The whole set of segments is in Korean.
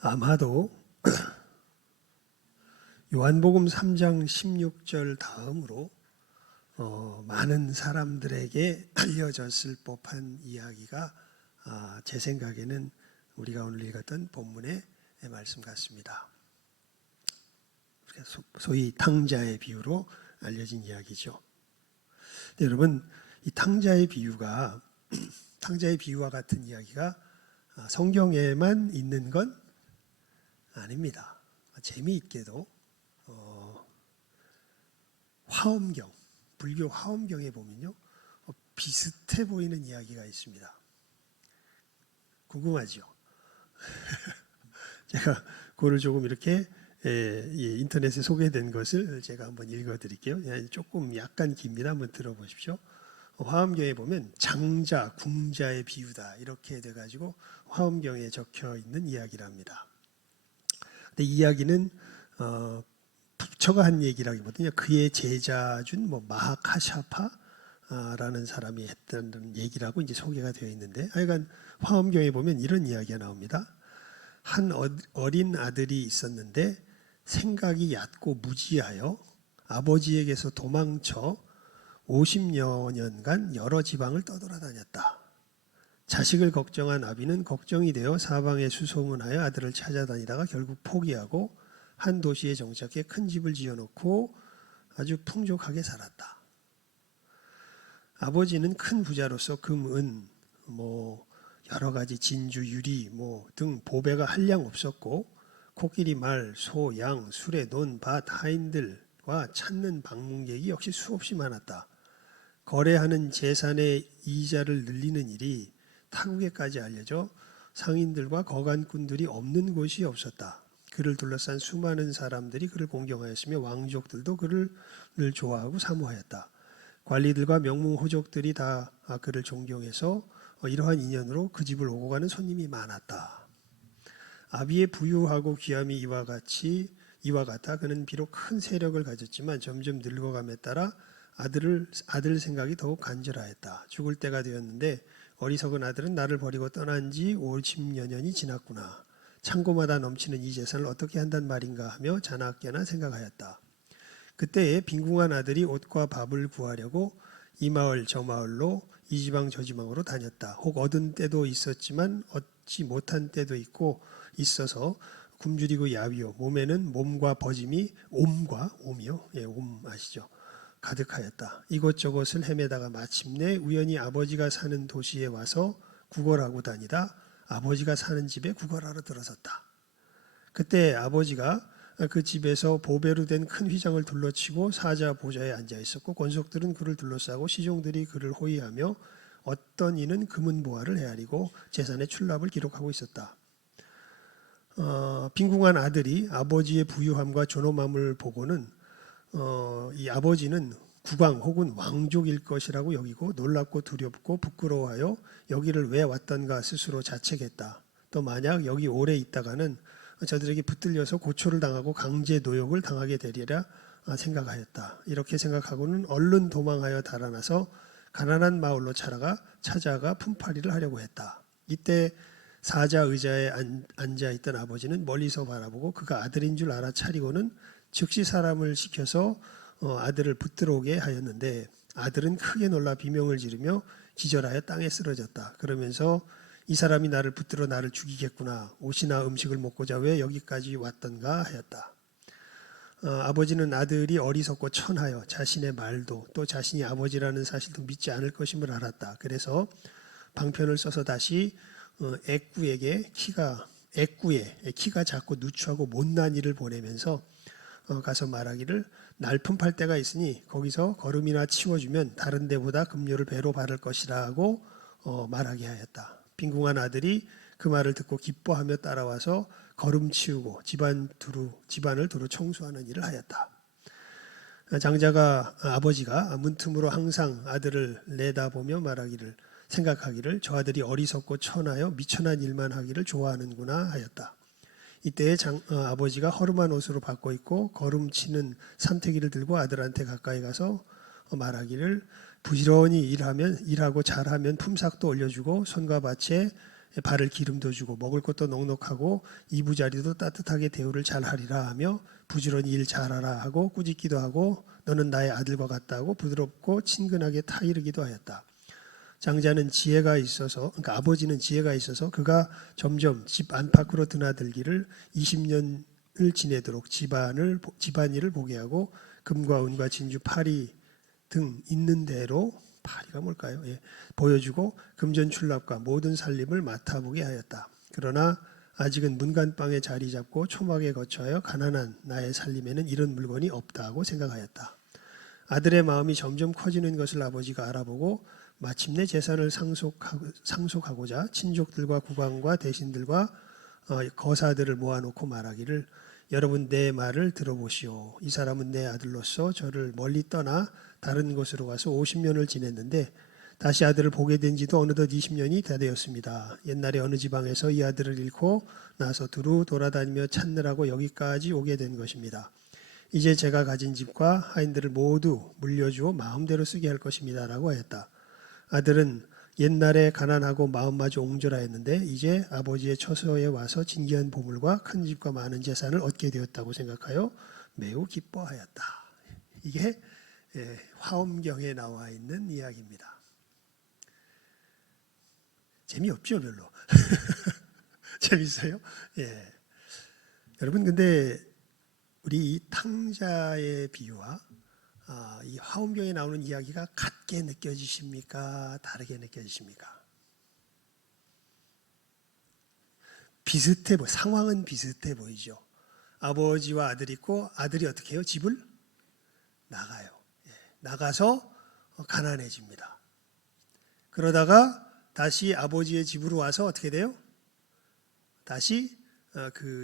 아마도 요한복음 3장 16절 다음으로 많은 사람들에게 알려졌을 법한 이야기가 제 생각에는 우리가 오늘 읽었던 본문의 말씀 같습니다. 소위 탕자의 비유로 알려진 이야기죠. 여러분, 이 탕자의 비유와 같은 이야기가 성경에만 있는 건 아닙니다. 재미있게도 화엄경, 불교 화엄경에 보면요, 비슷해 보이는 이야기가 있습니다. 궁금하죠? 제가 그거를 조금 이렇게 인터넷에 소개된 것을 제가 한번 읽어드릴게요. 조금 약간 깁니다. 한번 들어보십시오. 화엄경에 보면 장자, 궁자의 비유다 이렇게 돼가지고 화엄경에 적혀 있는 이야기랍니다. 근데 이 이야기는 부처가 한 얘기라기보다는 그의 제자 중 마하카샤파라는 사람이 했던 얘기라고 이제 소개가 되어 있는데, 하여간 화엄경에 보면 이런 이야기가 나옵니다. 한 어린 아들이 있었는데 생각이 얕고 무지하여 아버지에게서 도망쳐 50여 년간 여러 지방을 떠돌아다녔다. 자식을 걱정한 아비는 걱정이 되어 사방에 수소문하여 아들을 찾아다니다가 결국 포기하고 한 도시에 정착해 큰 집을 지어놓고 아주 풍족하게 살았다. 아버지는 큰 부자로서 금, 은, 여러 가지 진주, 유리 등 보배가 한량 없었고 코끼리, 말, 소, 양, 수레, 논, 밭, 하인들과 찾는 방문객이 역시 수없이 많았다. 거래하는 재산의 이자를 늘리는 일이 타국에까지 알려져 상인들과 거간꾼들이 없는 곳이 없었다. 그를 둘러싼 수많은 사람들이 그를 공경하였으며 왕족들도 그를 늘 좋아하고 사모하였다. 관리들과 명문호족들이 다 그를 존경해서 이러한 인연으로 그 집을 오고 가는 손님이 많았다. 아비의 부유하고 귀함이 이와 같아 그는 비록 큰 세력을 가졌지만 점점 늙어감에 따라 아들 생각이 더욱 간절하였다. 죽을 때가 되었는데 어리석은 아들은 나를 버리고 떠난 지 50여 년이 지났구나. 창고마다 넘치는 이 재산을 어떻게 한단 말인가 하며 자나깨나 생각하였다. 그때에 빈궁한 아들이 옷과 밥을 구하려고 이 마을 저 마을로 이 지방 저 지방으로 다녔다. 혹 얻은 때도 있었지만 얻지 못한 때도 있어서 굶주리고 야위요. 몸에는 몸과 버짐이 옴이요. 옴 아시죠? 가득하였다. 이곳저곳을 헤매다가 마침내 우연히 아버지가 사는 도시에 와서 구걸하고 다니다 아버지가 사는 집에 구걸하러 들어섰다. 그때 아버지가 그 집에서 보배로 된 큰 휘장을 둘러치고 사자 보좌에 앉아 있었고 권속들은 그를 둘러싸고 시종들이 그를 호위하며 어떤 이는 금은 보화를 헤아리고 재산의 출납을 기록하고 있었다. 빈궁한 아들이 아버지의 부유함과 존엄함을 보고는 이 아버지는 국왕 혹은 왕족일 것이라고 여기고 놀랍고 두렵고 부끄러워하여 여기를 왜 왔던가 스스로 자책했다. 또 만약 여기 오래 있다가는 저들에게 붙들려서 고초를 당하고 강제 노역을 당하게 되리라 생각하였다. 이렇게 생각하고는 얼른 도망하여 달아나서 가난한 마을로 찾아가 품팔이를 하려고 했다. 이때 사자 의자에 앉아있던 아버지는 멀리서 바라보고 그가 아들인 줄 알아차리고는 즉시 사람을 시켜서 아들을 붙들어 오게 하였는데 아들은 크게 놀라 비명을 지르며 기절하여 땅에 쓰러졌다. 그러면서 이 사람이 나를 붙들어 나를 죽이겠구나. 옷이나 음식을 먹고자 왜 여기까지 왔던가 하였다. 아버지는 아들이 어리석고 천하여 자신의 말도 또 자신이 아버지라는 사실도 믿지 않을 것임을 알았다. 그래서 방편을 써서 다시 애꾸에 키가 작고 누추하고 못난 이를 보내면서 가서 말하기를 날 품팔 때가 있으니 거기서 거름이나 치워주면 다른 데보다 급료를 배로 받을 것이라고 말하게 하였다. 빈궁한 아들이 그 말을 듣고 기뻐하며 따라와서 거름 치우고 집안을 두루 청소하는 일을 하였다. 장자가 아버지가 문틈으로 항상 아들을 내다보며 생각하기를 저 아들이 어리석고 천하여 미천한 일만 하기를 좋아하는구나 하였다. 이때에 아버지가 허름한 옷으로 바꿔 입고 거름치는 삼태기를 들고 아들한테 가까이 가서 말하기를 부지런히 일하고 잘하면 품삯도 올려주고 손과 밭에 발을 기름도 주고 먹을 것도 넉넉하고 이부자리도 따뜻하게 대우를 잘하리라 하며 부지런히 일 잘하라 하고 꾸짖기도 하고 너는 나의 아들과 같다 하고 부드럽고 친근하게 타이르기도 하였다. 장자는 지혜가 있어서, 그러니까 아버지는 지혜가 있어서 그가 점점 집 안팎으로 드나들기를 20년을 지내도록 집안일을 보게 하고 금과 은과 진주 파리 등 있는 대로, 파리가 뭘까요? 예, 보여주고 금전출납과 모든 살림을 맡아보게 하였다. 그러나 아직은 문간방에 자리 잡고 초막에 거처하여 가난한 나의 살림에는 이런 물건이 없다고 생각하였다. 아들의 마음이 점점 커지는 것을 아버지가 알아보고 마침내 재산을 상속하고자 친족들과 국왕과 대신들과 거사들을 모아놓고 말하기를 여러분 내 말을 들어보시오. 이 사람은 내 아들로서 저를 멀리 떠나 다른 곳으로 가서 50년을 지냈는데 다시 아들을 보게 된 지도 어느덧 20년이 다 되었습니다. 옛날에 어느 지방에서 이 아들을 잃고 나서 두루 돌아다니며 찾느라고 여기까지 오게 된 것입니다. 이제 제가 가진 집과 하인들을 모두 물려주어 마음대로 쓰게 할 것입니다. 라고 하였다. 아들은 옛날에 가난하고 마음마저 옹졸하였는데 이제 아버지의 처소에 와서 진귀한 보물과 큰 집과 많은 재산을 얻게 되었다고 생각하여 매우 기뻐하였다. 이게 화엄경에 나와 있는 이야기입니다. 재미없죠, 별로. 재밌어요? 예. 여러분, 근데 우리 이 탕자의 비유와 이 화엄경에 나오는 이야기가 같게 느껴지십니까? 다르게 느껴지십니까? 비슷해 보여. 상황은 비슷해 보이죠. 아버지와 아들이 있고 아들이 어떻게 해요? 집을 나가요. 나가서 가난해집니다. 그러다가 다시 아버지의 집으로 와서 어떻게 돼요? 다시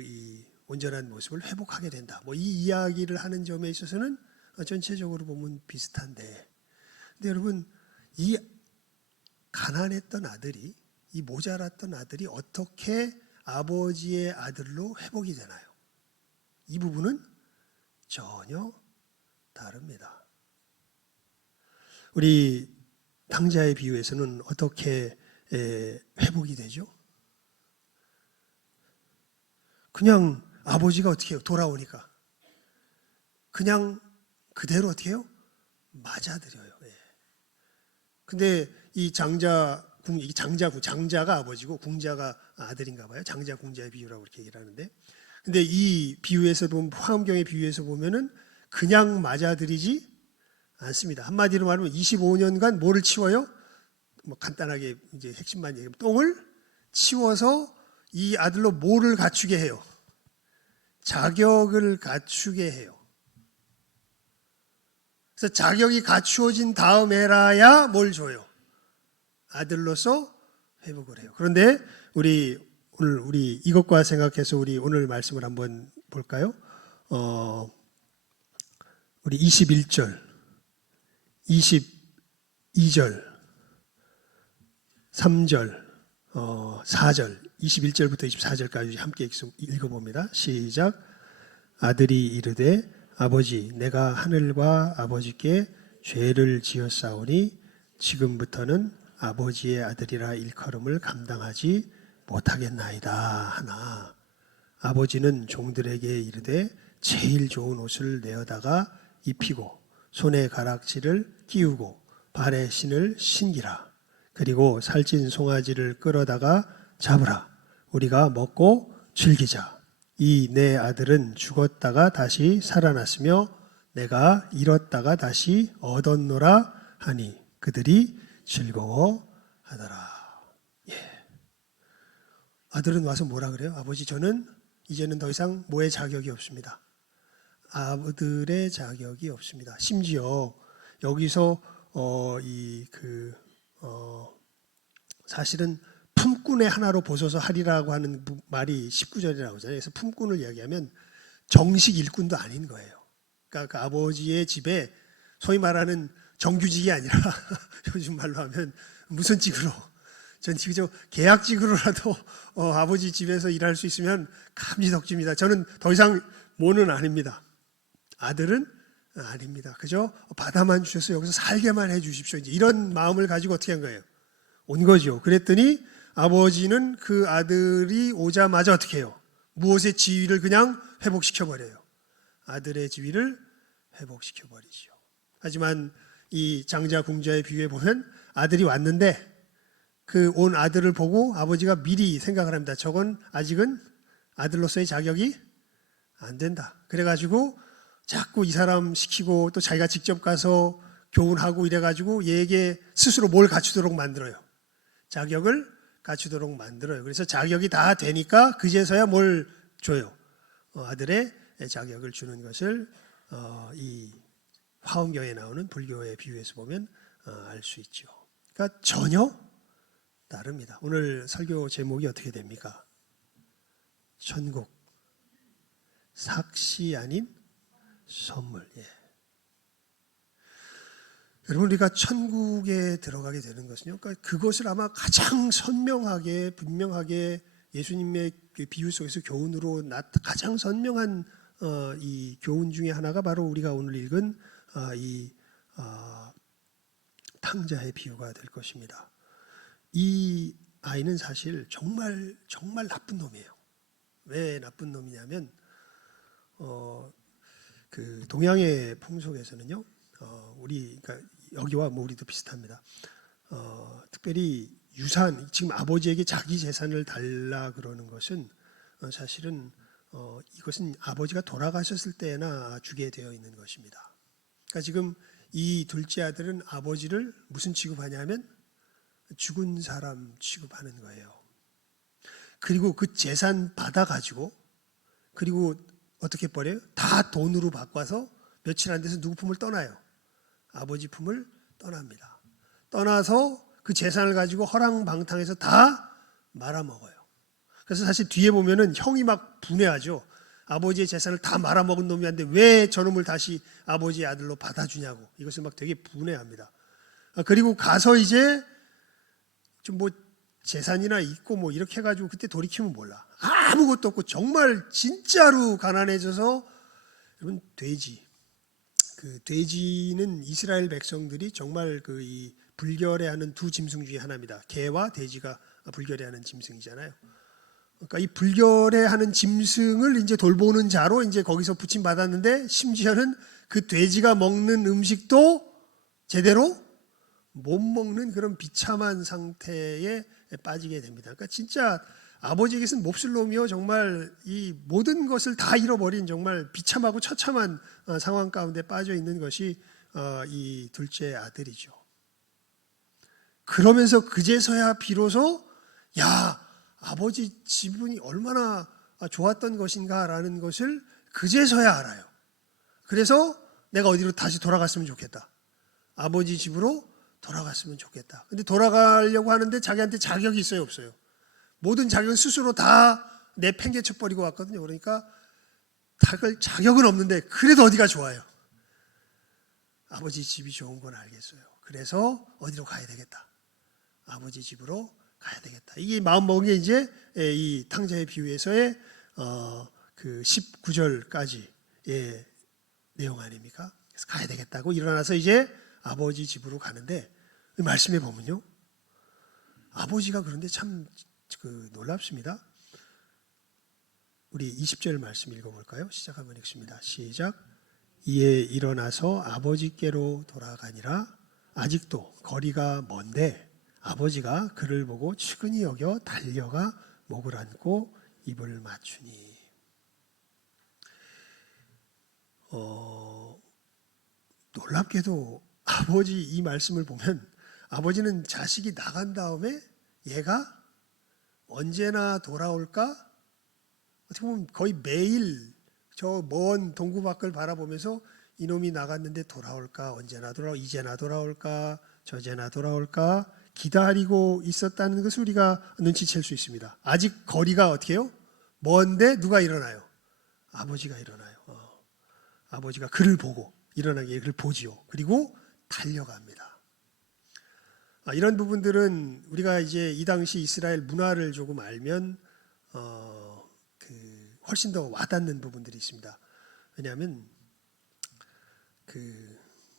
이 온전한 모습을 회복하게 된다. 뭐 이 이야기를 하는 점에 있어서는 전체적으로 보면 비슷한데, 근데 여러분 이 가난했던 아들이, 이 모자랐던 아들이 어떻게 아버지의 아들로 회복이 되나요? 이 부분은 전혀 다릅니다. 우리 탕자의 비유에서는 어떻게 회복이 되죠? 그냥 아버지가 어떻게 해요? 돌아오니까 그냥 그대로 어떻게 해요? 맞아들여요. 근데 이 장자가 아버지고 궁자가 아들인가 봐요. 장자 궁자의 비유라고 이렇게 얘기를 하는데, 근데 이 비유에서 보면, 화엄경의 비유에서 보면은 그냥 맞아들이지 않습니다. 한마디로 말하면 25년간 뭐를 치워요? 뭐 간단하게 이제 핵심만 얘기하면 똥을 치워서 이 아들로 뭐를 갖추게 해요? 자격을 갖추게 해요. 그래서 자격이 갖추어진 다음에라야 뭘 줘요? 아들로서 회복을 해요. 그런데 우리 이것과 생각해서 우리 오늘 말씀을 한번 볼까요? 우리 21절, 22절, 3절, 4절, 21절부터 24절까지 함께 읽어봅니다. 시작. 아들이 이르되 아버지, 내가 하늘과 아버지께 죄를 지었사오니 지금부터는 아버지의 아들이라 일컬음을 감당하지 못하겠나이다 하나, 아버지는 종들에게 이르되 제일 좋은 옷을 내어다가 입히고 손에 가락지를 끼우고 발에 신을 신기라. 그리고 살찐 송아지를 끌어다가 잡으라. 우리가 먹고 즐기자. 이 내 아들은 죽었다가 다시 살아났으며 내가 잃었다가 다시 얻었노라 하니 그들이 즐거워하더라. 아들은 와서 뭐라 그래요? 아버지, 저는 이제는 더 이상 뭐의 자격이 없습니다. 아들의 자격이 없습니다. 심지어 여기서 사실은 품꾼의 하나로 보소서 하리라고 하는 말이 19절이라고 하잖아요. 그래서 품꾼을 이야기하면 정식 일꾼도 아닌 거예요. 그러니까 그 아버지의 집에 소위 말하는 정규직이 아니라 요즘 말로 하면 무슨 직으로, 전 지금 계약직으로라도 아버지 집에서 일할 수 있으면 감지덕지입니다. 저는 더 이상 모는 아닙니다. 아들은 아닙니다. 그죠? 받아만 주셔서 여기서 살게만 해 주십시오. 이제 이런 마음을 가지고 어떻게 한 거예요? 온 거죠. 그랬더니 아버지는 그 아들이 오자마자 어떻게 해요? 무엇의 지위를 그냥 회복시켜버려요. 아들의 지위를 회복시켜버리죠. 하지만 이 장자 궁자의 비유에 보면 아들이 왔는데 그 온 아들을 보고 아버지가 미리 생각을 합니다. 저건 아직은 아들로서의 자격이 안 된다. 그래가지고 자꾸 이 사람 시키고 또 자기가 직접 가서 교훈하고 이래가지고 얘에게 스스로 뭘 갖추도록 만들어요. 자격을 갖추도록 만들어요. 그래서 자격이 다 되니까 그제서야 뭘 줘요. 아들의 자격을 주는 것을 이 화엄경에 나오는 불교의 비유에서 보면 알 수 있죠. 그러니까 전혀 다릅니다. 오늘 설교 제목이 어떻게 됩니까? 천국, 삭시 아닌 선물. 예. 여러분, 우리가 천국에 들어가게 되는 것은요, 그러니까 그것을 아마 가장 선명하게 분명하게 예수님의 비유 속에서 교훈으로 가장 선명한 이 교훈 중에 하나가 바로 우리가 오늘 읽은 이 탕자의 비유가 될 것입니다. 이 아이는 사실 정말 나쁜 놈이에요. 왜 나쁜 놈이냐면 그 동양의 풍속에서는요, 우리 그러니까 여기와 뭐 우리도 비슷합니다. 특별히 유산, 지금 아버지에게 자기 재산을 달라 그러는 것은 사실은 이것은 아버지가 돌아가셨을 때나 주게 되어 있는 것입니다. 그러니까 지금 이 둘째 아들은 아버지를 무슨 취급하냐면 죽은 사람 취급하는 거예요. 그리고 그 재산 받아가지고 그리고 어떻게 버려요? 다 돈으로 바꿔서 며칠 안 돼서 누구 품을 떠나요. 아버지 품을 떠납니다. 떠나서 그 재산을 가지고 허랑방탕해서 다 말아먹어요. 그래서 사실 뒤에 보면은 형이 막 분해하죠. 아버지의 재산을 다 말아먹은 놈이 한데 왜 저놈을 다시 아버지의 아들로 받아주냐고. 이것을 막 되게 분해합니다. 그리고 가서 이제 좀 뭐 재산이나 있고 뭐 이렇게 해가지고 그때 돌이키면 몰라. 아무것도 없고 정말 진짜로 가난해져서 여러분 돼지. 그 돼지는 이스라엘 백성들이 정말 그 이 불결해하는 두 짐승 중에 하나입니다. 개와 돼지가 불결해하는 짐승이잖아요. 그러니까 이 불결해하는 짐승을 이제 돌보는 자로 이제 거기서 부침 받았는데 심지어는 그 돼지가 먹는 음식도 제대로 못 먹는 그런 비참한 상태에 빠지게 됩니다. 그러니까 진짜 아버지에게서는 몹쓸 놈이요, 정말 이 모든 것을 다 잃어버린 정말 비참하고 처참한 상황 가운데 빠져 있는 것이 이 둘째 아들이죠. 그러면서 그제서야 비로소 야, 아버지 지분이 얼마나 좋았던 것인가라는 것을 그제서야 알아요. 그래서 내가 어디로 다시 돌아갔으면 좋겠다. 아버지 집으로 돌아갔으면 좋겠다. 근데 돌아가려고 하는데 자기한테 자격이 있어요, 없어요? 모든 자격은 스스로 다 내팽개쳐 버리고 왔거든요. 그러니까 자격은 없는데 그래도 어디가 좋아요? 아버지 집이 좋은 건 알겠어요. 그래서 어디로 가야 되겠다. 아버지 집으로 가야 되겠다. 이게 마음먹은 게 이제 이 탕자의 비유에서의 그 19절까지의 내용 아닙니까? 그래서 가야 되겠다고 일어나서 이제 아버지 집으로 가는데 말씀해 보면요, 아버지가 그런데 참 놀랍습니다. 우리 20절 말씀 읽어볼까요? 시작 한번 읽습니다. 시작. 이에 일어나서 아버지께로 돌아가니라. 아직도 거리가 먼데 아버지가 그를 보고 측은히 여겨 달려가 목을 안고 입을 맞추니. 놀랍게도 아버지 이 말씀을 보면 아버지는 자식이 나간 다음에 얘가 언제나 돌아올까? 어떻게 보면 거의 매일 저 먼 동구 밖을 바라보면서 이놈이 나갔는데 돌아올까? 언제나 이제나 돌아올까? 저제나 돌아올까? 기다리고 있었다는 것을 우리가 눈치챌 수 있습니다. 아직 거리가 어떻게 해요? 먼데 누가 일어나요? 아버지가 일어나요. 아버지가 그를 보고 일어나게 그를 보지요. 그리고 달려갑니다. 이런 부분들은 우리가 이제 이 당시 이스라엘 문화를 조금 알면 훨씬 더 와닿는 부분들이 있습니다. 왜냐하면 그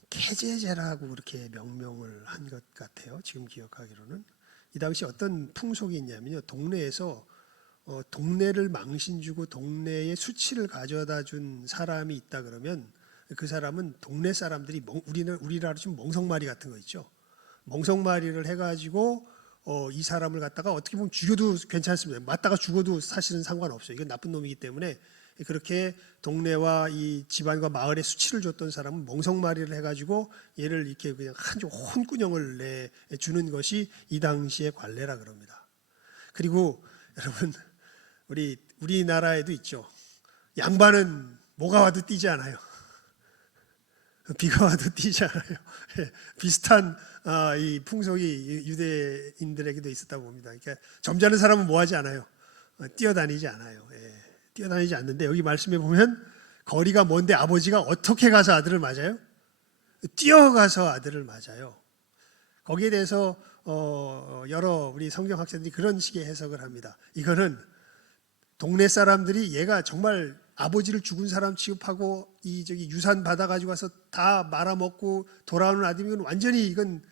케제제라고 그렇게 명명을 한 것 같아요. 지금 기억하기로는 이 당시 어떤 풍속이 있냐면요. 동네에서 동네를 망신주고 동네에 수치를 가져다 준 사람이 있다 그러면 그 사람은 동네 사람들이 우리나라로 치면 멍석마리 같은 거 있죠. 멍석마리를 해가지고 이 사람을 갖다가 어떻게 보면 죽여도 괜찮습니다. 맞다가 죽어도 사실은 상관없어요. 이건 나쁜 놈이기 때문에 그렇게 동네와 이 집안과 마을에 수치를 줬던 사람은 멍석마리를 해가지고 얘를 이렇게 그냥 한쪽 혼꾸녕을 내주는 것이 이 당시의 관례라 그럽니다. 그리고 여러분 우리나라에도 있죠. 양반은 뭐가 와도 뛰지 않아요. 비가 와도 뛰지 않아요. 비슷한 이 풍속이 유대인들에게도 있었다고 봅니다. 그러니까 점잖은 사람은 뭐 하지 않아요? 뛰어다니지 않아요. 뛰어다니지 않는데 여기 말씀에 보면 거리가 먼데 아버지가 어떻게 가서 아들을 맞아요? 뛰어가서 아들을 맞아요. 거기에 대해서 여러 우리 성경학자들이 그런 식의 해석을 합니다. 이거는 동네 사람들이 얘가 정말 아버지를 죽은 사람 취급하고 유산 받아가지고 와서 다 말아먹고 돌아오는 아들이면 완전히 이건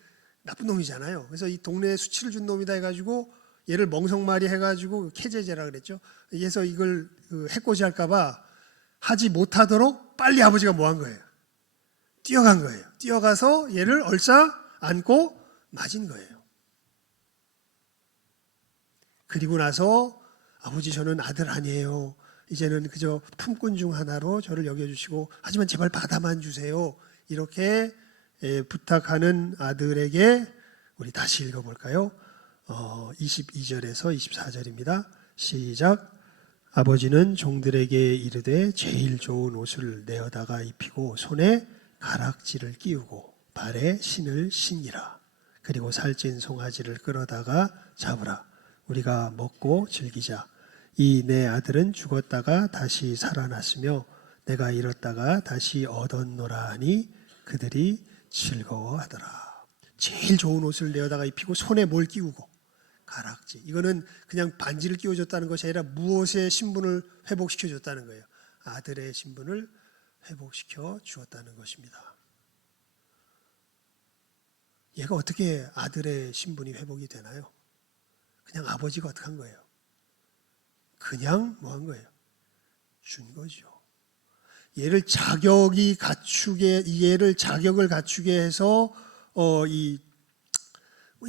나쁜 놈이잖아요. 그래서 이 동네에 수치를 준 놈이다 해가지고 얘를 멍석마리 해가지고 캐제제라 그랬죠. 그래서 이걸 해코지할까봐 하지 못하도록 빨리 아버지가 뭐 한 거예요? 뛰어간 거예요. 뛰어가서 얘를 얼싸 안고 맞은 거예요. 그리고 나서 아버지 저는 아들 아니에요. 이제는 그저 품꾼 중 하나로 저를 여겨주시고 하지만 제발 받아만 주세요. 이렇게 부탁하는 아들에게 우리 다시 읽어볼까요? 22절에서 24절입니다. 시작. 아버지는 종들에게 이르되 제일 좋은 옷을 내어다가 입히고 손에 가락지를 끼우고 발에 신을 신기라. 그리고 살찐 송아지를 끌어다가 잡으라. 우리가 먹고 즐기자. 이 내 아들은 죽었다가 다시 살아났으며 내가 잃었다가 다시 얻었노라 하니 그들이 즐거워하더라. 제일 좋은 옷을 내어다가 입히고 손에 뭘 끼우고 가락지. 이거는 그냥 반지를 끼워줬다는 것이 아니라 무엇의 신분을 회복시켜줬다는 거예요. 아들의 신분을 회복시켜 주었다는 것입니다. 얘가 어떻게 아들의 신분이 회복이 되나요? 그냥 아버지가 어떻게 한 거예요? 그냥 뭐 한 거예요? 준 거죠. 얘를 자격을 갖추게 해서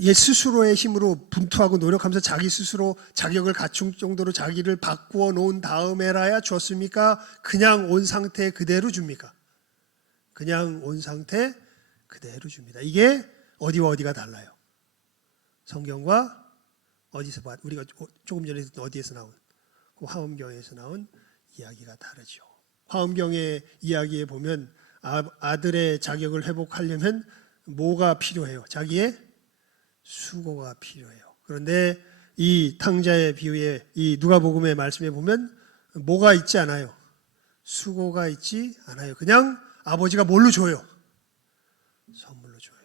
얘 스스로의 힘으로 분투하고 노력하면서 자기 스스로 자격을 갖춘 정도로 자기를 바꾸어 놓은 다음에라야 줬습니까? 그냥 온 상태 그대로 줍니까? 그냥 온 상태 그대로 줍니다. 이게 어디와 어디가 달라요? 성경과 어디서 우리가 조금 전에 어디에서 나온 그 화엄경에서 나온 이야기가 다르죠. 화엄경의 이야기에 보면 아들의 자격을 회복하려면 뭐가 필요해요? 자기의 수고가 필요해요. 그런데 이 탕자의 비유에 이 누가복음의 말씀에 보면 뭐가 있지 않아요? 수고가 있지 않아요. 그냥 아버지가 뭘로 줘요? 선물로 줘요.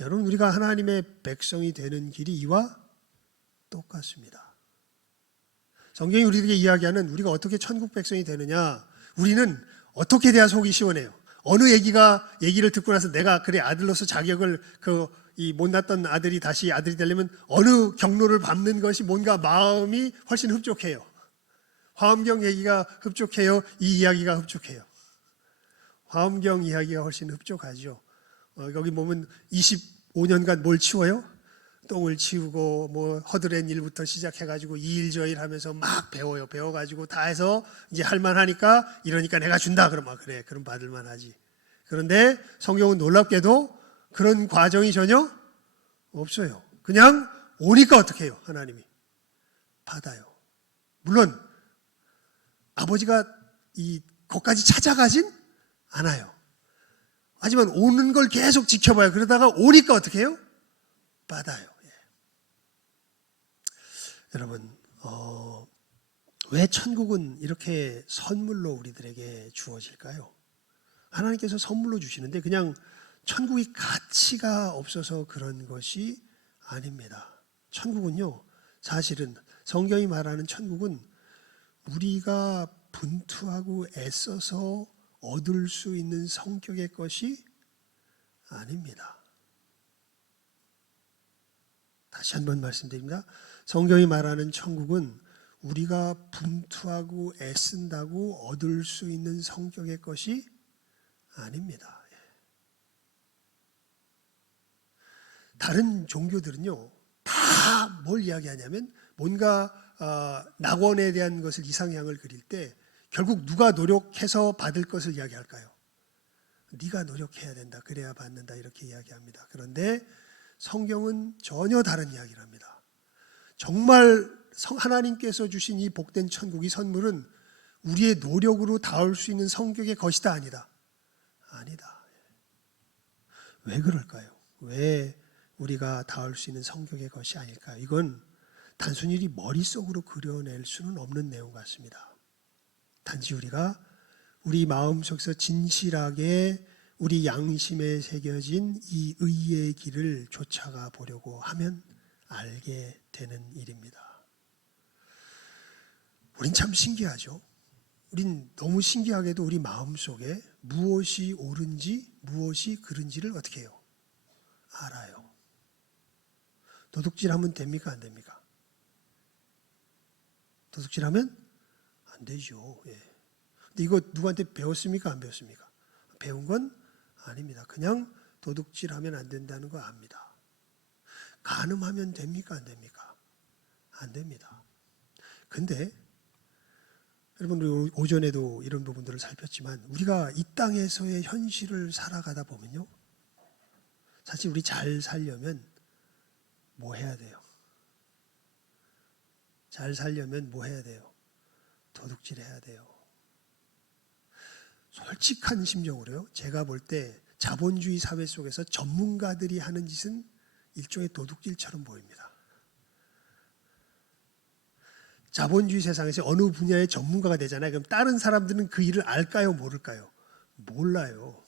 여러분 우리가 하나님의 백성이 되는 길이 이와 똑같습니다. 성경이 우리에게 이야기하는 우리가 어떻게 천국 백성이 되느냐, 우리는 어떻게 돼야 속이 시원해요? 어느 얘기를 듣고 나서 내가 그래 아들로서 자격을 이 못났던 아들이 다시 아들이 되려면 어느 경로를 밟는 것이 뭔가 마음이 훨씬 흡족해요. 화엄경 얘기가 흡족해요? 이 이야기가 흡족해요? 화엄경 이야기가 훨씬 흡족하죠. 여기 보면 25년간 뭘 치워요? 똥을 치우고 뭐 허드렛 일부터 시작해가지고 이 일 저 일 하면서 막 배워요. 배워가지고 다 해서 이제 할만하니까 이러니까 내가 준다. 그러면 그래 그럼 받을만 하지. 그런데 성경은 놀랍게도 그런 과정이 전혀 없어요. 그냥 오니까 어떻게 해요? 하나님이 받아요. 물론 아버지가 거기까지 찾아가진 않아요. 하지만 오는 걸 계속 지켜봐요. 그러다가 오니까 어떻게 해요? 받아요. 여러분, 왜 천국은 이렇게 선물로 우리들에게 주어질까요? 하나님께서 선물로 주시는데 그냥 천국이 가치가 없어서 그런 것이 아닙니다. 천국은요, 사실은 성경이 말하는 천국은 우리가 분투하고 애써서 얻을 수 있는 성격의 것이 아닙니다. 다시 한번 말씀드립니다. 성경이 말하는 천국은 우리가 분투하고 애쓴다고 얻을 수 있는 성격의 것이 아닙니다. 다른 종교들은요, 다 뭘 이야기하냐면 뭔가 낙원에 대한 것을 이상향을 그릴 때 결국 누가 노력해서 받을 것을 이야기할까요? 네가 노력해야 된다, 그래야 받는다, 이렇게 이야기합니다. 그런데 성경은 전혀 다른 이야기를 합니다. 정말 하나님께서 주신 이 복된 천국의 선물은 우리의 노력으로 닿을 수 있는 성격의 것이다, 아니다? 아니다. 왜 그럴까요? 왜 우리가 닿을 수 있는 성격의 것이 아닐까요? 이건 단순히 머릿속으로 그려낼 수는 없는 내용 같습니다. 단지 우리가 우리 마음속에서 진실하게 우리 양심에 새겨진 이 의의 길을 쫓아가 보려고 하면 알게 되는 일입니다. 우린 참 신기하죠. 우린 너무 신기하게도 우리 마음속에 무엇이 옳은지 무엇이 그른지를 어떻게 해요? 알아요. 도둑질하면 됩니까? 안 됩니까? 도둑질하면 안 되죠. 예. 근데 이거 누구한테 배웠습니까? 안 배웠습니까? 배운 건 아닙니다. 그냥 도둑질하면 안 된다는 거 압니다. 간음하면 됩니까? 안 됩니까? 안 됩니다. 근데 여러분, 우리 오전에도 이런 부분들을 살폈지만 우리가 이 땅에서의 현실을 살아가다 보면요, 사실 우리 잘 살려면 뭐 해야 돼요? 잘 살려면 뭐 해야 돼요? 도둑질 해야 돼요. 솔직한 심정으로요, 제가 볼 때 자본주의 사회 속에서 전문가들이 하는 짓은 일종의 도둑질처럼 보입니다. 자본주의 세상에서 어느 분야의 전문가가 되잖아요. 그럼 다른 사람들은 그 일을 알까요? 모를까요? 몰라요.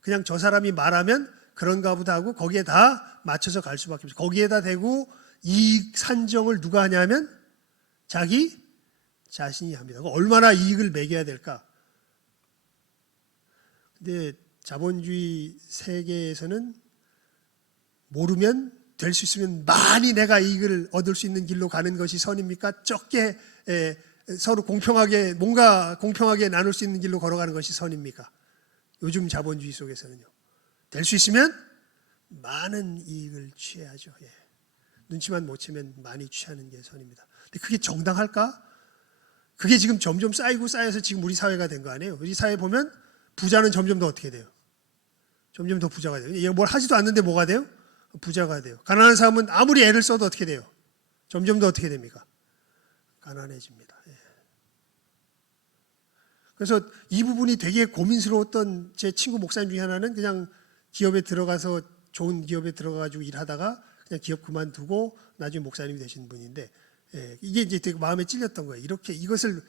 그냥 저 사람이 말하면 그런가 보다 하고 거기에 다 맞춰서 갈 수밖에 없어요. 거기에다 대고 이익 산정을 누가 하냐면 자기 자신이 합니다. 얼마나 이익을 매겨야 될까? 근데 자본주의 세계에서는 모르면 될 수 있으면 많이 내가 이익을 얻을 수 있는 길로 가는 것이 선입니까? 적게 서로 공평하게 뭔가 공평하게 나눌 수 있는 길로 걸어가는 것이 선입니까? 요즘 자본주의 속에서는요. 될 수 있으면 많은 이익을 취해야죠. 예. 눈치만 못 채면 많이 취하는 게 선입니다. 근데 그게 정당할까? 그게 지금 점점 쌓이고 쌓여서 지금 우리 사회가 된 거 아니에요? 우리 사회 보면 부자는 점점 더 어떻게 돼요? 점점 더 부자가 돼요. 얘가 뭘 하지도 않는데 뭐가 돼요? 부자가 돼요. 가난한 사람은 아무리 애를 써도 어떻게 돼요? 점점 더 어떻게 됩니까? 가난해집니다. 예. 그래서 이 부분이 되게 고민스러웠던 제 친구 목사님 중에 하나는 그냥 기업에 들어가서 좋은 기업에 들어가가지고 일하다가 그냥 기업 그만두고 나중에 목사님이 되신 분인데, 예, 이게 이제 되게 마음에 찔렸던 거예요. 이렇게 이것을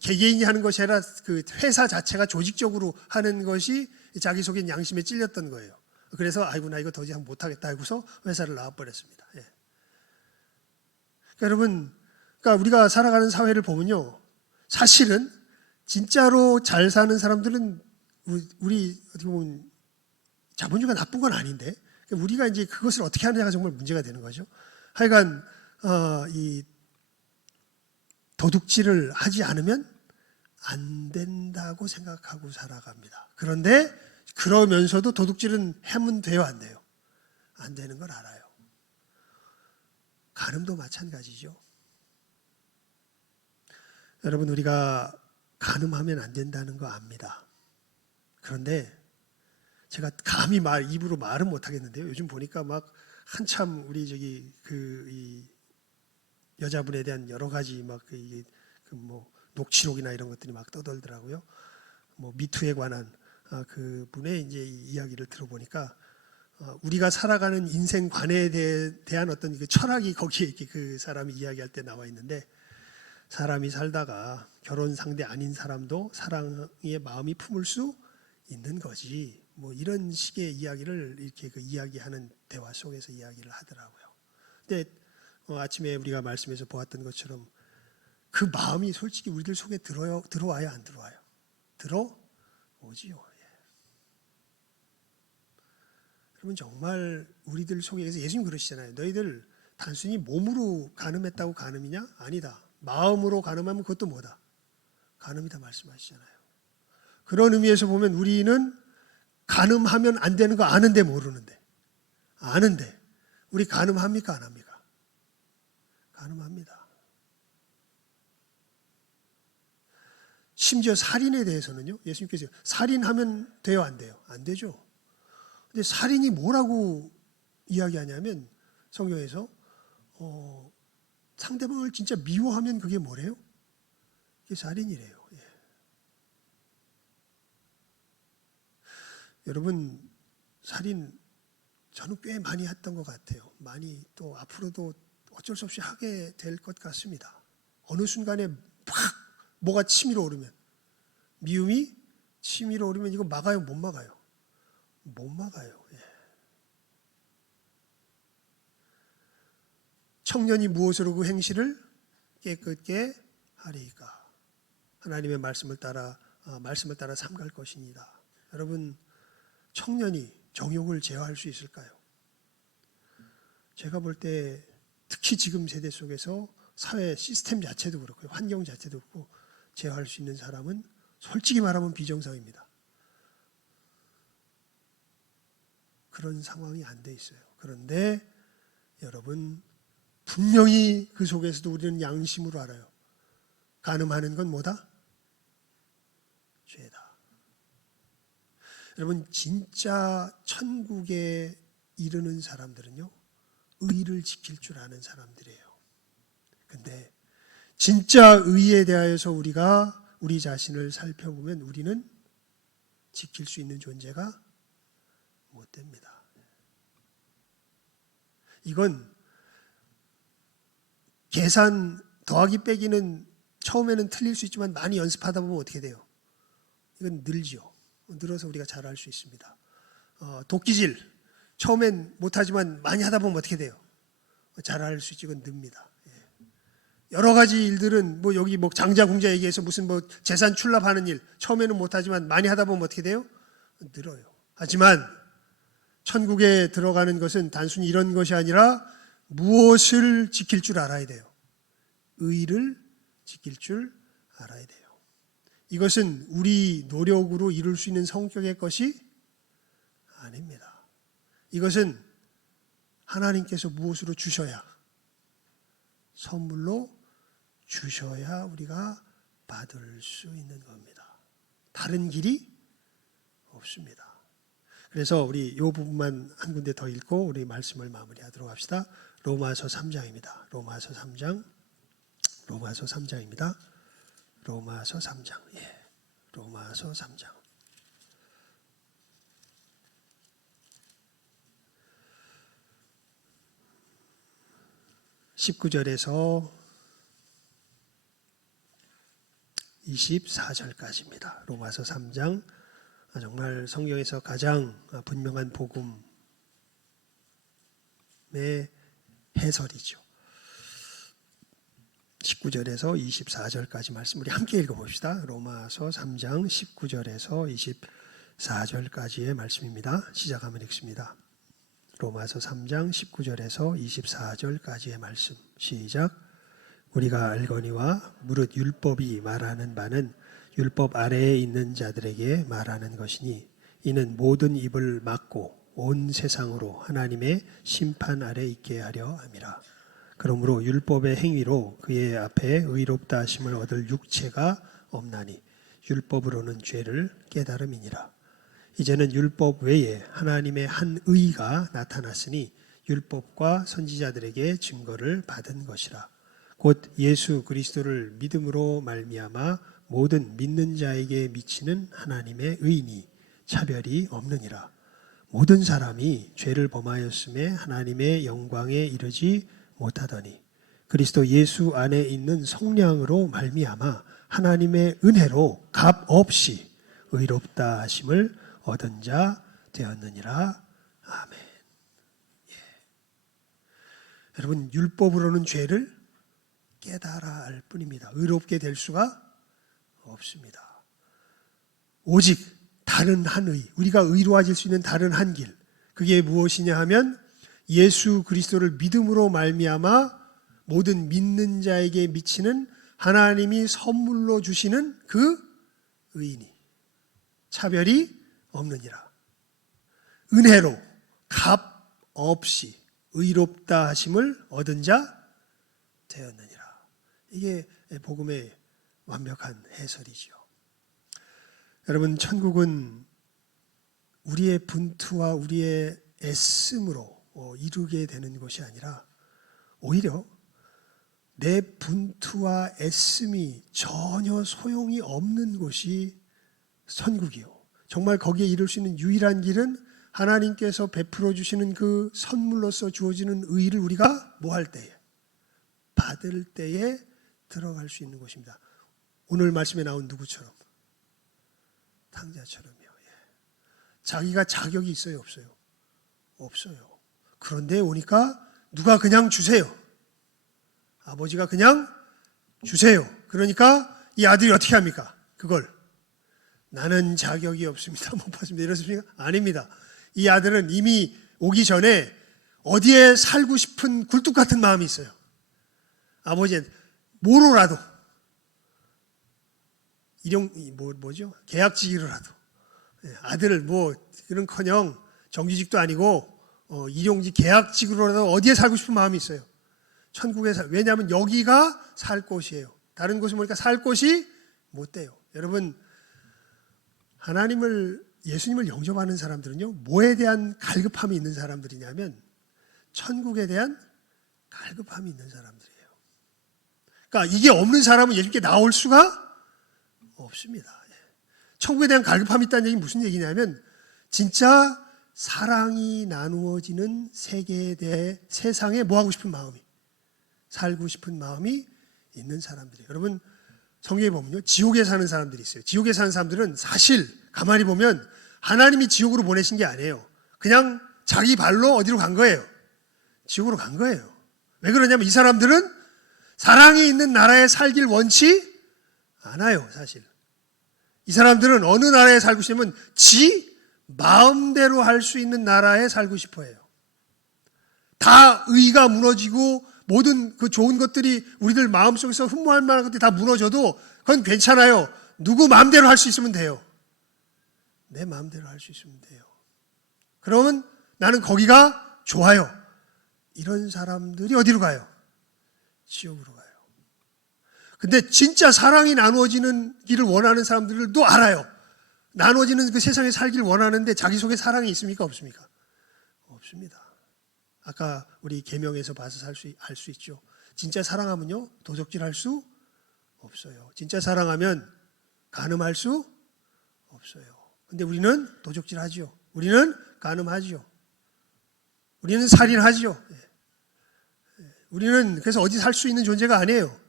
개개인이 하는 것이 아니라 그 회사 자체가 조직적으로 하는 것이 자기 속엔 양심에 찔렸던 거예요. 그래서 아이고 나 이거 더 이상 못하겠다 하고서 회사를 나와버렸습니다. 예. 그러니까 여러분, 그러니까 우리가 살아가는 사회를 보면요, 사실은 진짜로 잘 사는 사람들은 우리 어떻게 보면 자본주의가 나쁜 건 아닌데 우리가 이제 그것을 어떻게 하느냐가 정말 문제가 되는 거죠. 하여간 이 도둑질을 하지 않으면 안 된다고 생각하고 살아갑니다. 그런데 그러면서도 도둑질은 하면 돼요, 안 돼요? 안 되는 걸 알아요. 간음도 마찬가지죠. 여러분, 우리가 간음하면 안 된다는 거 압니다. 그런데 제가 감히 입으로 말은 못 하겠는데요. 요즘 보니까 막 한참 우리 이 여자분에 대한 여러 가지 뭐 녹취록이나 이런 것들이 막 떠돌더라고요. 뭐 미투에 관한 그 분의 이제 이야기를 들어보니까 우리가 살아가는 인생관에 대한 어떤 그 철학이 거기에 이렇게 그 사람이 이야기할 때 나와 있는데, 사람이 살다가 결혼 상대 아닌 사람도 사랑의 마음이 품을 수 있는 거지. 뭐 이런 식의 이야기를 이렇게 그 이야기하는 대화 속에서 이야기를 하더라고요. 근데 아침에 우리가 말씀에서 보았던 것처럼 그 마음이 솔직히 우리들 속에 들어와요, 안 들어와요? 들어오지요. 예. 여러분, 정말 우리들 속에 예수님 그러시잖아요. 너희들 단순히 몸으로 간음했다고 간음이냐? 아니다. 마음으로 간음하면 그것도 뭐다? 간음이다 말씀하시잖아요. 그런 의미에서 보면 우리는 간음하면 안 되는 거 아는데 모르는데, 아는데 우리 간음합니까? 안 합니까? 간음합니다. 심지어 살인에 대해서는요, 예수님께서 살인하면 돼요, 안 돼요? 안 되죠. 근데 살인이 뭐라고 이야기하냐면 성경에서 상대방을 진짜 미워하면 그게 뭐래요? 그게 살인이래요. 예. 여러분, 살인 저는 꽤 많이 했던 것 같아요. 많이 또 앞으로도 어쩔 수 없이 하게 될 것 같습니다. 어느 순간에 막 뭐가 치밀어 오르면, 미움이 치밀어 오르면 이거 막아요, 못 막아요? 못 막아요. 예. 청년이 무엇으로 그 행실을 깨끗게 하리이까? 하나님의 말씀을 따라 삼갈 것이니다. 여러분, 청년이 정욕을 제어할 수 있을까요? 제가 볼 때 특히 지금 세대 속에서 사회 시스템 자체도 그렇고 환경 자체도 그렇고 제어할 수 있는 사람은 솔직히 말하면 비정상입니다. 그런 상황이 안 돼 있어요. 그런데 여러분, 분명히 그 속에서도 우리는 양심으로 알아요. 간음하는 건 뭐다? 죄다. 여러분, 진짜 천국에 이르는 사람들은요, 의를 지킬 줄 아는 사람들이에요. 근데 진짜 의에 대하여서 우리가 우리 자신을 살펴보면 우리는 지킬 수 있는 존재가 못 됩니다. 이건 계산 더하기 빼기는 처음에는 틀릴 수 있지만 많이 연습하다 보면 어떻게 돼요? 이건 늘죠. 늘어서 우리가 잘할 수 있습니다. 도끼질 처음엔 못하지만 많이 하다 보면 어떻게 돼요? 잘할 수 있지. 이건 늡니다. 여러 가지 일들은 뭐 여기 뭐 장자 공자 얘기해서 무슨 뭐 재산 출납하는 일 처음에는 못하지만 많이 하다 보면 어떻게 돼요? 늘어요. 하지만 천국에 들어가는 것은 단순히 이런 것이 아니라 무엇을 지킬 줄 알아야 돼요? 의를 지킬 줄 알아야 돼요. 이것은 우리 노력으로 이룰 수 있는 성격의 것이 아닙니다. 이것은 하나님께서 무엇으로 주셔야, 선물로 주셔야 우리가 받을 수 있는 겁니다. 다른 길이 없습니다. 그래서 우리 이 부분만 한 군데 더 읽고 우리 말씀을 마무리하도록 합시다. 로마서 3장입니다. 로마서 3장. 로마서 3장입니다. 로마서 3장. 예. 로마서 3장. 19절에서 24절까지입니다. 로마서 3장. 정말 성경에서 가장 분명한 복음의 해설이죠. 19절에서 24절까지 말씀 우리 함께 읽어봅시다. 로마서 3장 19절에서 24절까지의 말씀입니다. 시작하면 읽습니다. 로마서 3장 19절에서 24절까지의 말씀. 시작. 우리가 알거니와 무릇 율법이 말하는 바는 율법 아래에 있는 자들에게 말하는 것이니 이는 모든 입을 막고 온 세상으로 하나님의 심판 아래 있게 하려 함이라. 그러므로 율법의 행위로 그의 앞에 의롭다 하심을 얻을 육체가 없나니 율법으로는 죄를 깨달음이니라. 이제는 율법 외에 하나님의 한 의가 나타났으니 율법과 선지자들에게 증거를 받은 것이라. 곧 예수 그리스도를 믿음으로 말미암아 모든 믿는 자에게 미치는 하나님의 의니 차별이 없느니라. 모든 사람이 죄를 범하였음에 하나님의 영광에 이르지 못하더니 그리스도 예수 안에 있는 성령으로 말미암아 하나님의 은혜로 값 없이 의롭다 하심을 얻은 자 되었느니라. 아멘. 예. 여러분, 율법으로는 죄를 깨달아 알 뿐입니다. 의롭게 될 수가 없습니다. 오직 다른 한 의, 우리가 의로워질 수 있는 다른 한 길, 그게 무엇이냐 하면 예수 그리스도를 믿음으로 말미암아 모든 믿는 자에게 미치는 하나님이 선물로 주시는 그 의인이 차별이 없느니라. 은혜로 값 없이 의롭다 하심을 얻은 자 되었느니라. 이게 복음의 완벽한 해설이지요. 여러분, 천국은 우리의 분투와 우리의 애씀으로 이루게 되는 것이 아니라 오히려 내 분투와 애씀이 전혀 소용이 없는 곳이 천국이요. 정말 거기에 이룰 수 있는 유일한 길은 하나님께서 베풀어 주시는 그 선물로서 주어지는 의를 우리가 뭐 할 때에, 받을 때에 들어갈 수 있는 곳입니다. 오늘 말씀에 나온 누구처럼? 탕자처럼요. 자기가 자격이 있어요, 없어요? 없어요. 그런데 오니까 누가 그냥 주세요. 아버지가 그냥 주세요. 그러니까 이 아들이 어떻게 합니까? 그걸 나는 자격이 없습니다, 못 받습니다, 이렇습니까? 아닙니다. 이 아들은 이미 오기 전에 어디에 살고 싶은 굴뚝 같은 마음이 있어요. 아버지는 뭐로라도 뭐죠? 계약직이로라도 아들을 그런커녕 정규직도 아니고 일용직 계약직으로라도 어디에 살고 싶은 마음이 있어요. 천국에 왜냐하면 여기가 살 곳이에요. 다른 곳에 보니까 살 곳이 못 돼요. 여러분, 예수님을 영접하는 사람들은요, 뭐에 대한 갈급함이 있는 사람들이냐면 천국에 대한 갈급함이 있는 사람들이에요. 그러니까 이게 없는 사람은 예수님께 나올 수가 없습니다. 천국에 대한 갈급함이 있다는 얘기는 무슨 얘기냐면 진짜 사랑이 나누어지는 세계에 대해 세상에 뭐 하고 싶은 마음이, 살고 싶은 마음이 있는 사람들이에요. 여러분, 성경에 보면요, 지옥에 사는 사람들이 있어요. 지옥에 사는 사람들은 사실 가만히 보면 하나님이 지옥으로 보내신 게 아니에요. 그냥 자기 발로 어디로 간 거예요? 지옥으로 간 거예요. 왜 그러냐면 이 사람들은 사랑이 있는 나라에 살길 원치 않아요, 사실. 이 사람들은 어느 나라에 살고 싶으면 지 마음대로 할 수 있는 나라에 살고 싶어 해요. 다 의가 무너지고 모든 그 좋은 것들이 우리들 마음속에서 흠모할 만한 것들이 다 무너져도 그건 괜찮아요. 누구 마음대로 할 수 있으면 돼요. 내 마음대로 할 수 있으면 돼요. 그러면 나는 거기가 좋아요. 이런 사람들이 어디로 가요? 지옥으로 가요. 근데 진짜 사랑이 나누어지는 길을 원하는 사람들도 알아요. 나누어지는 그 세상에 살길 원하는데 자기 속에 사랑이 있습니까? 없습니까? 없습니다. 아까 우리 계명에서 봐서 알 수 있죠. 진짜 사랑하면요, 도적질할 수 없어요. 진짜 사랑하면 간음할 수 없어요. 근데 우리는 도적질하죠. 우리는 간음하죠. 우리는 살인하죠. 우리는 그래서 어디 살 수 있는 존재가 아니에요.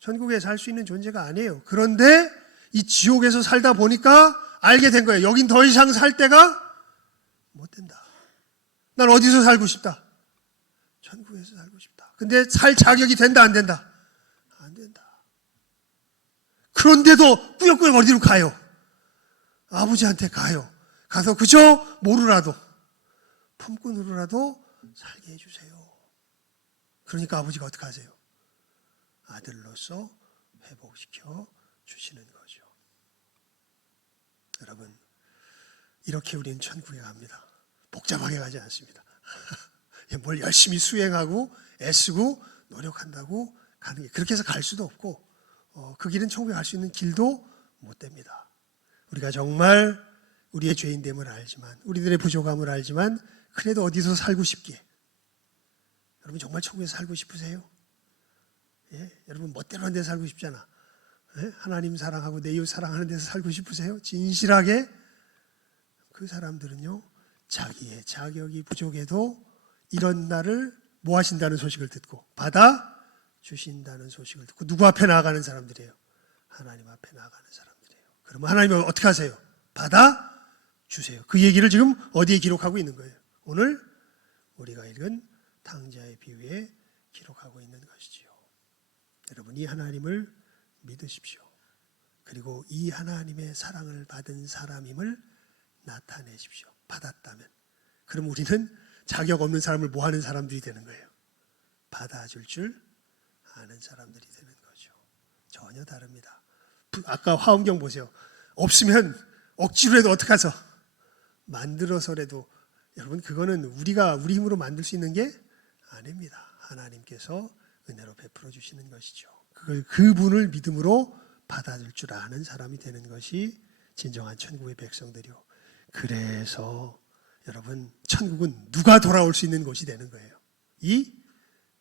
천국에 살 수 있는 존재가 아니에요. 그런데 이 지옥에서 살다 보니까 알게 된 거예요. 여긴 더 이상 살 데가 못 된다. 난 어디서 살고 싶다? 천국에서 살고 싶다. 근데 살 자격이 된다, 안 된다? 안 된다. 그런데도 꾸역꾸역 어디로 가요? 아버지한테 가요. 가서 그저 모르라도 품꾼으로라도 살게 해주세요. 그러니까 아버지가 어떻게 하세요? 아들로서 회복시켜 주시는 거죠. 여러분, 이렇게 우리는 천국에 갑니다. 복잡하게 가지 않습니다. 뭘 열심히 수행하고 애쓰고 노력한다고 가는 게, 그렇게 해서 갈 수도 없고 그 길은 천국에 갈 수 있는 길도 못 됩니다. 우리가 정말 우리의 죄인됨을 알지만, 우리들의 부족함을 알지만 그래도 어디서 살고 싶기에, 여러분 정말 천국에서 살고 싶으세요? 여러분 멋대로 하는 데서 살고 싶잖아. 하나님 사랑하고 내 이웃 사랑하는 데서 살고 싶으세요? 진실하게? 그 사람들은요, 자기의 자격이 부족해도 이런 나를 뭐 하신다는 소식을 듣고 받아 주신다는 소식을 듣고 누구 앞에 나아가는 사람들이에요? 하나님 앞에 나아가는 사람들이에요. 그러면 하나님은 어떻게 하세요? 받아 주세요. 그 얘기를 지금 어디에 기록하고 있는 거예요? 오늘 우리가 읽은 탕자의 비유에 기록하고 있는 것이지요. 여러분, 이 하나님을 믿으십시오. 그리고 이 하나님의 사랑을 받은 사람임을 나타내십시오. 받았다면. 그럼 우리는 자격 없는 사람을 뭐 하는 사람들이 되는 거예요? 받아줄 줄 아는 사람들이 되는 거죠. 전혀 다릅니다. 아까 화엄경 보세요. 없으면 억지로 해도 어떡하서 만들어서라도, 여러분 그거는 우리가 우리 힘으로 만들 수 있는 게 아닙니다. 하나님께서 은혜로 베풀어 주시는 것이죠. 그분을 믿음으로 받아줄 줄 아는 사람이 되는 것이 진정한 천국의 백성들이요. 그래서 여러분 천국은 누가 돌아올 수 있는 곳이 되는 거예요. 이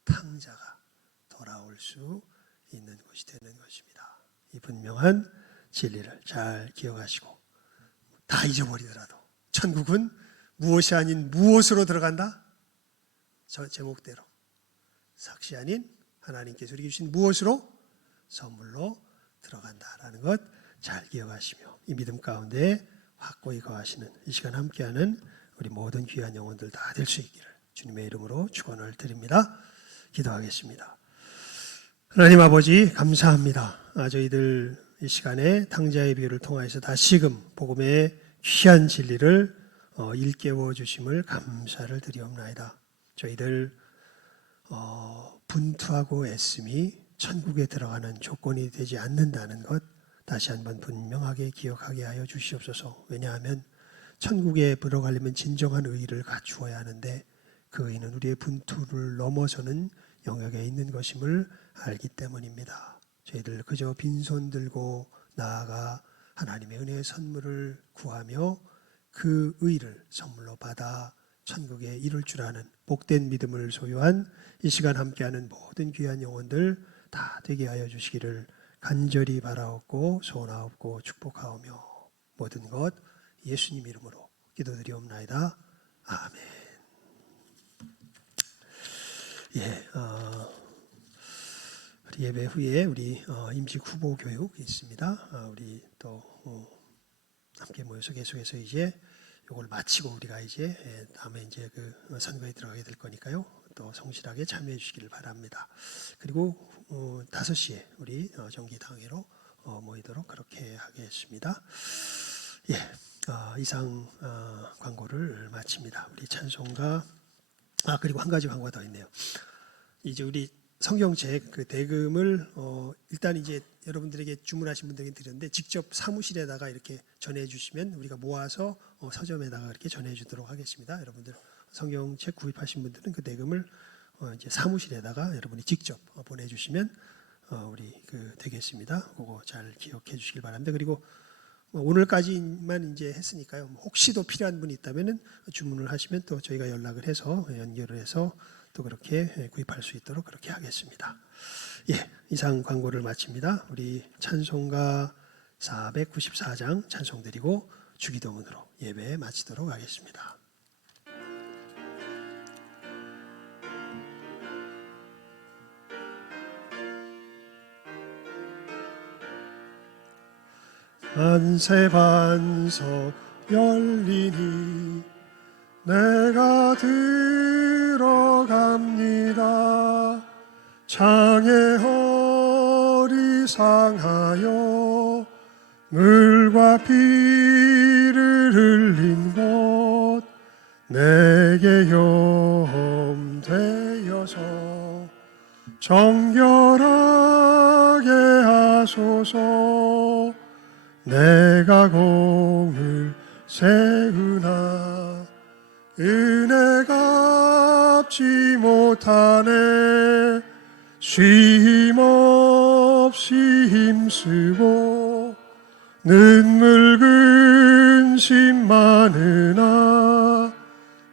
탕자가 돌아올 수 있는 곳이 되는 것입니다. 이 분명한 진리를 잘 기억하시고, 다 잊어버리더라도 천국은 무엇이 아닌 무엇으로 들어간다? 저 제목대로 삭시 아닌 하나님께서 우리에게 주신 무엇으로? 선물로 들어간다라는 것 잘 기억하시며, 이 믿음 가운데 확고히 거하시는 이 시간 함께하는 우리 모든 귀한 영혼들 다 될 수 있기를 주님의 이름으로 축원을 드립니다. 기도하겠습니다. 하나님 아버지 감사합니다. 저희들 이 시간에 탕자의 비유를 통하여서 다시금 복음의 귀한 진리를 일깨워 주심을 감사를 드리옵나이다. 저희들 분투하고 애씀이 천국에 들어가는 조건이 되지 않는다는 것 다시 한번 분명하게 기억하게 하여 주시옵소서. 왜냐하면 천국에 들어가려면 진정한 의의를 갖추어야 하는데, 그 의의는 우리의 분투를 넘어서는 영역에 있는 것임을 알기 때문입니다. 저희들 그저 빈손 들고 나아가 하나님의 은혜의 선물을 구하며 그 의의를 선물로 받아 천국에 이룰 줄 아는 복된 믿음을 소유한 이 시간 함께하는 모든 귀한 영혼들 다 되게 하여 주시기를 간절히 바라옵고 소원하옵고 축복하오며, 모든 것 예수님 이름으로 기도드리옵나이다. 아멘. 우리 예배 후에 우리 임직 후보 교육 있습니다. 우리 또 함께 모여서 계속해서 이제 이걸 마치고 우리가 이제 다음에 이제 그 선거에 들어가게 될 거니까요. 또 성실하게 참여해 주시기를 바랍니다. 그리고 5시에 우리 정기당회로 모이도록 그렇게 하겠습니다. 이상 광고를 마칩니다. 우리 찬송가, 그리고 한 가지 광고가 더 있네요. 이제 우리 성경책 그 대금을 일단 이제 여러분들에게 주문하신 분들에게 드렸는데, 직접 사무실에다가 이렇게 전해 주시면 우리가 모아서 서점에다가 이렇게 전해 주도록 하겠습니다. 여러분들 성경책 구입하신 분들은 그 대금을 이제 사무실에다가 여러분이 직접 보내주시면 우리 되겠습니다. 그거 잘 기억해 주시길 바랍니다. 그리고 오늘까지만 이제 했으니까요. 혹시 더 필요한 분이 있다면은 주문을 하시면 또 저희가 연락을 해서 연결을 해서 또 그렇게 구입할 수 있도록 그렇게 하겠습니다. 이상 광고를 마칩니다. 우리 찬송가 494장 찬송 드리고 주기도문으로 예배 마치도록 하겠습니다. 만세 반석 열리니 내가 들어갑니다. 창에 허리 상하여 물과 피를 흘린 곳 내게 염되어서 정결하게 하소서. 내가 공을 세우나 은혜가 갚지 못하네. 쉼 없이 힘쓰고 눈물 근심 많으나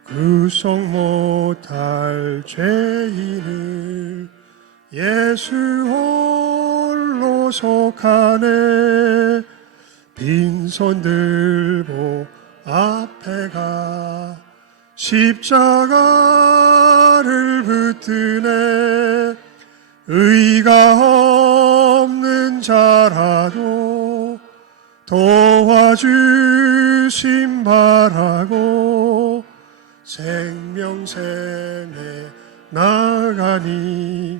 구속 못할 죄인을 예수 홀로 속하네. 빈손 들고 앞에 가 십자가를 붙드네. 의가 없는 자라도 도와주심 바라고 생명샘에 나가니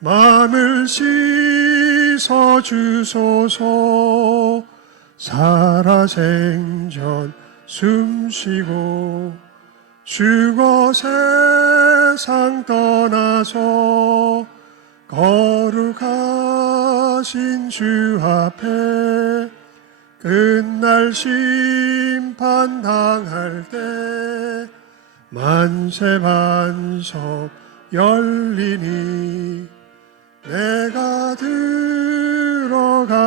마음을 씻어 주소서. 살아생전 숨쉬고 주고 세상 떠나서 거룩하신 주 앞에 끝날 심판 당할 때 만세 반석 열리니 내가 들어갑니다.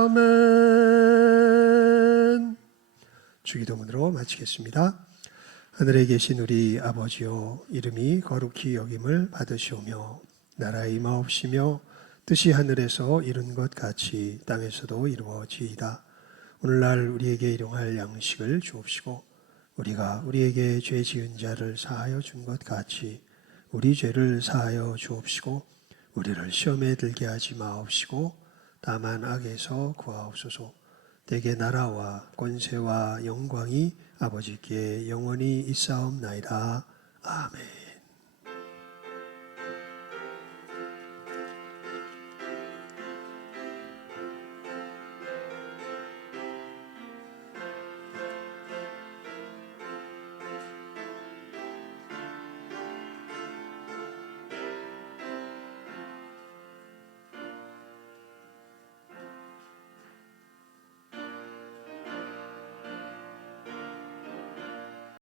아멘. 주기도문으로 마치겠습니다. 하늘에 계신 우리 아버지여, 이름이 거룩히 여김을 받으시오며 나라의 임하옵시며 뜻이 하늘에서 이룬 것 같이 땅에서도 이루어지이다. 오늘날 우리에게 일용할 양식을 주옵시고 우리가 우리에게 죄 지은 자를 사하여 준 것 같이 우리 죄를 사하여 주옵시고 우리를 시험에 들게 하지 마옵시고 다만 악에서 구하옵소서. 대개 나라와 권세와 영광이 아버지께 영원히 있사옵나이다. 아멘.